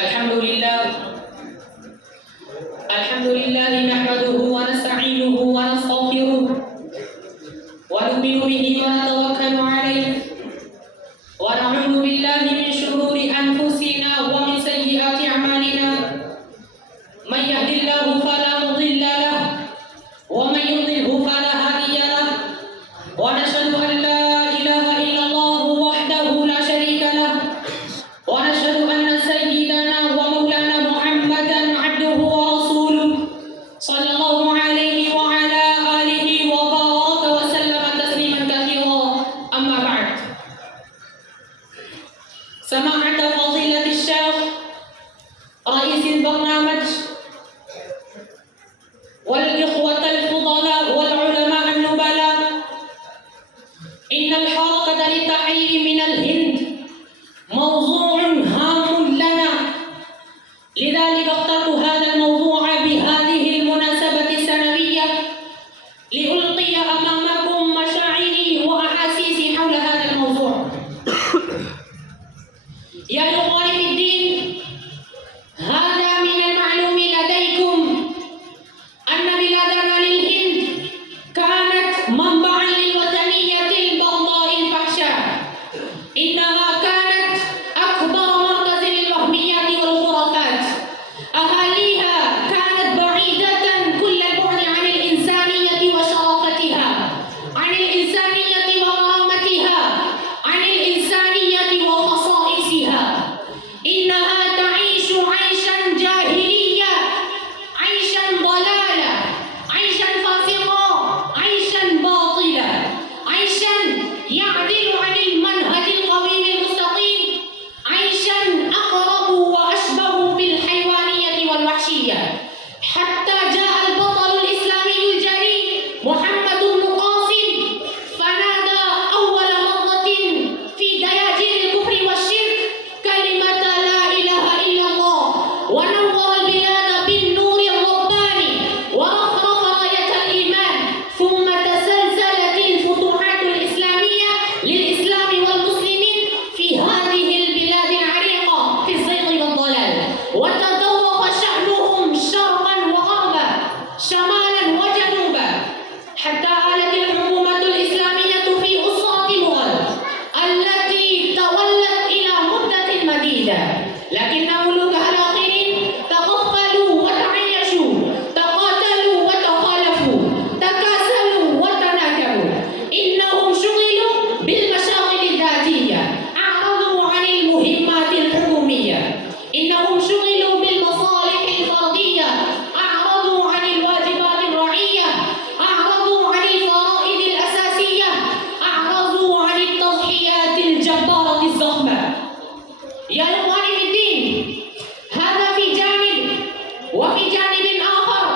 الحمد لله نحمده ونستعينه ونستغفره ونؤمن به ونتوكل عليه ونعوذ بالله من شرور أنفسنا ومن سيئات أعمالنا من يهد الله فلا مضل له ومن يضلله فلا هادي له ونشهد أن لا إله إلا الله وحده لا شريك له ونشهد أن سيدنا ومولانا محمدا عبده ورسوله صلى الله عليه وعلى آله وبارك وسلم تسليما كثيرا أما بعد. سماحة فضيلة الشيخ رئيس البرنامج والإخوة الفضلاء والعلماء النبلاء، إن الحركة للتحرير من الهند موضوع هام لنا، لذلك اخترت هذا الموضوع بهذه المناسبة السنوية لألقي أمامكم مشاعري وأحاسيسي حول هذا الموضوع. يا إخواني في الدين، هذا من المعلوم لديكم أن بلادنا للهند كانت منبعا للوثنية البغضاء الفحشاء. إنها كانت أكبر مركز للوهميات والخرافات. أهاليها كانت بعيدة كل البعد عن الإنسانية وشرافتها، عن الإنسانية وكرامتها، عن الإنسانية وخصائصها. إنها تعيش عيشا جاهليا، عيشا ضلالا، عيشا فاسقا، عيشا باطلا، عيشا يعدل عن المنهج القويم المستقيم، عيشا أقرب وأشبه بالحيوانية والوحشية، حتى جاء البطل الإسلامي الجليل محمد بن قاسم فنادى أول مرة في دياجير الكفر والشرك كلمة لا إله إلا الله، ونور البلاد بالنور الرباني، ورفرف راية الإيمان. ثم تسلسلت الفتوحات الإسلامية للإسلام والمسلمين في هذه البلاد العريقة في الزيغ والضلال، وتدور شأنهم شرقا وغربا، شمالا وجنوبا، حتى آلت الحكومة الإسلامية في أسرة مغل التي تولت إلى مدة مديدة، لكن ملوكها الآخرين تغفلوا وتعيشوا، تقاتلوا وتخالفوا، تكاسلوا وتناكبوا. إنهم شغلوا بالمشاغل الذاتية، أعرضوا عن المهمات الحكومية. إنهم شغلوا بالمصالح الفردية، أعرضوا عن الواجبات الرعية، أعرضوا عن الفرائض الأساسية، أعرضوا عن التضحيات الجبارة الضخمة. يا إخواني في الدين، هذا في جانب، وفي جانب آخر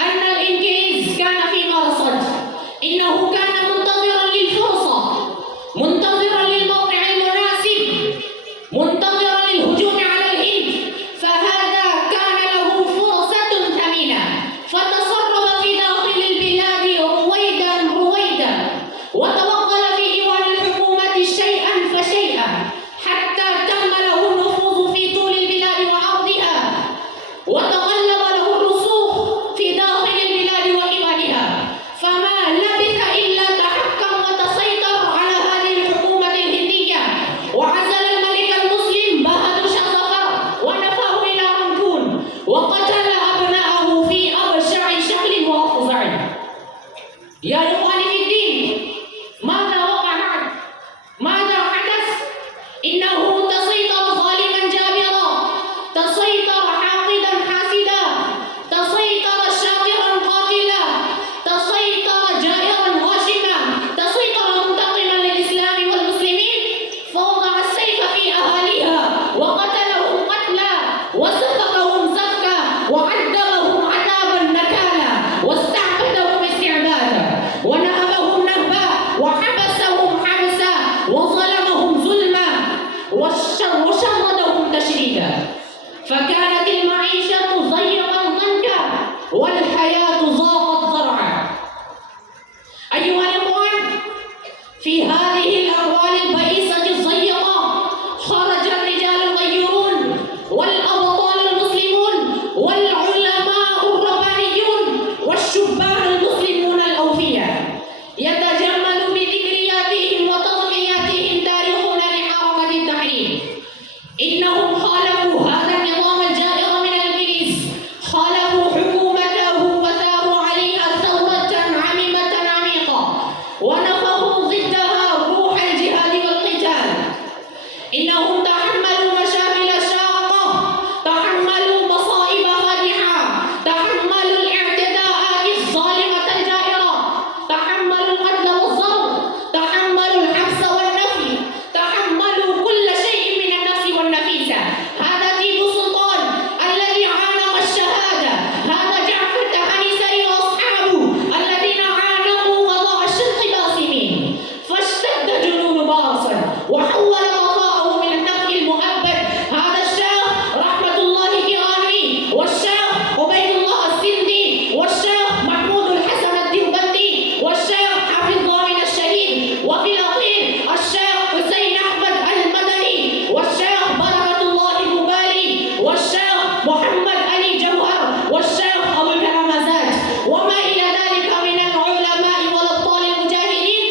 أن الإنجليز كان في مرصد. إنه كان منتظرا للفرصة، منتظرا للموقع المناسب، منتظرا للهجوم على الهند، فهذا كان له فرصة ثمينة، فتصرف في داخل البلاد رويدا رويدا، وتوغل في إيوان الحكومة شيئا فشيئا، حتى تم له النفوذ في طول البلاد وعرضها، وتغلب له الرسوخ في داخل البلاد وإيوانها. فما لبث إلا تحكم وتسيطر على هذه الحكومة الهندية، وعزل الملك المسلم بهادر شاه ظفر ونفاه إلى رنجون، وقتل أبناءه في أبشع شكل وأفظع. يا إخواني في الدين، ماذا وقع بعد؟ ماذا حدث؟ إنه تسيطر ظالما جابرا، تسيطر حاقدا حاسدا، تسيطر شاطرا قاتلا، تسيطر جائرا غاشما، تسيطر منتقما للإسلام والمسلمين، فوضع السيف في أهاليها، وقتلهم قتلا، وسفكهم سفكا، وعذبهم عذابا نكالا، واستعبدهم استعبادا، ونهبهم نهبا، وحبسهم حبسا، وظلمهم ظلما، إنهم تحملوا مشاكل شاقة، تحملوا مصائب فادحة، تحملوا الاعتداءات الظالمة الجائرة، تحملوا القتل والضرب، تحملوا الحبس والنفي، تحملوا كل شيء من النفس والنفيسة. هذا تيبو سلطان الذي عانق الشهادة، هذا جعفر تهانيسري وأصحابه الذين عانقوا قضاء الشرق باسمين، فاشتد جنون باصر وحول قضاءه من النفي المؤبد. هذا الشيخ رحمة الله كرامي، والشيخ عبيد الله السندي، والشيخ محمود الحسن الديوبندي، والشيخ حافظ ضامن الشهيد، وفي الأخير الشيخ حسين أحمد المدني، والشيخ بركة الله البالي، والشيخ محمد علي جوهر، والشيخ أبو الكرامزات، وما إلى ذلك من العلماء والأبطال المجاهدين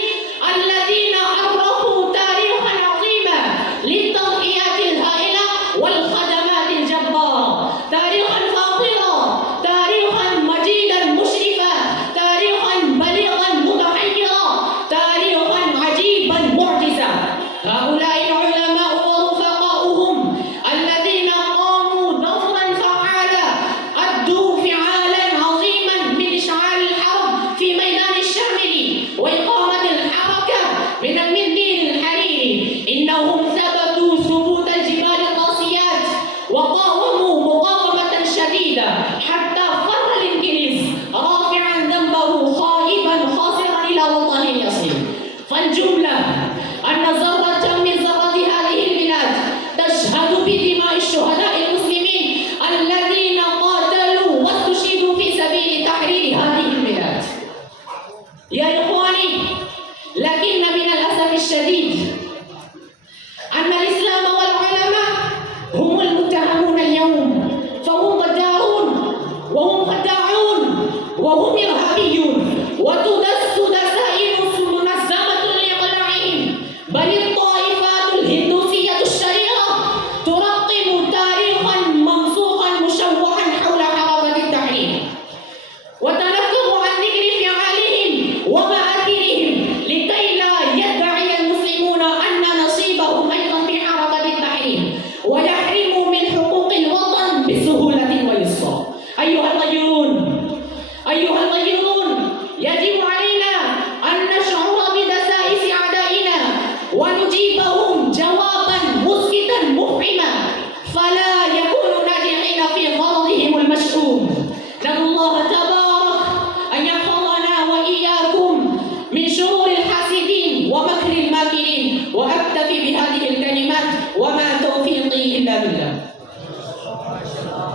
الذين أرخوا تاريخا عظيما للتضحيات الهائلة والخدمات الجبارة، تاريخا فاضلا، تاريخا مجيدا مشرفا، تاريخا بليغا متحيرا، تاريخا عجيبا معجزا. هؤلاء العلماء ورفقاؤهم الذين قاموا دورا فعالا، أدوا فعالا عظيما من إشعال الحرب في ميدان الشامل وإقامة الحركة من المنديل الحريري. إنهم ثبتوا ثبوت الجبال القاسيات وقاوموا مقاومة شديدة حتى فر الإنجليز رافعا ذنبه خائبا خاسرا إلى وطنه يصل. فالجملة أن ذرة من ذرات هذه البلاد تشهد بدماء الشهداء المسلمين الذين قاتلوا واستشهدوا في سبيل تحرير هذه البلاد. يا إخواني، لكن من الأسف الشديد أن الإسلام والعلماء هم المتهمون اليوم، فهم غدارون وهم خداعون وهم إرهابيون، وتدس دسائم منظمة لإقلاعهم. بل الطائفات الهندوسية الشريرة ترقم تاريخا ممسوخا مشوها حول حركة التحرير، وتنكب عن ذكر فعالهم ومآثرهم لكي لا يدعي المسلمون أن نصيبهم أيضا في حركة التحرير ويحرموا من حقوق الوطن بسهولة ويسر. أيها الغيورون، أيها الغيورون،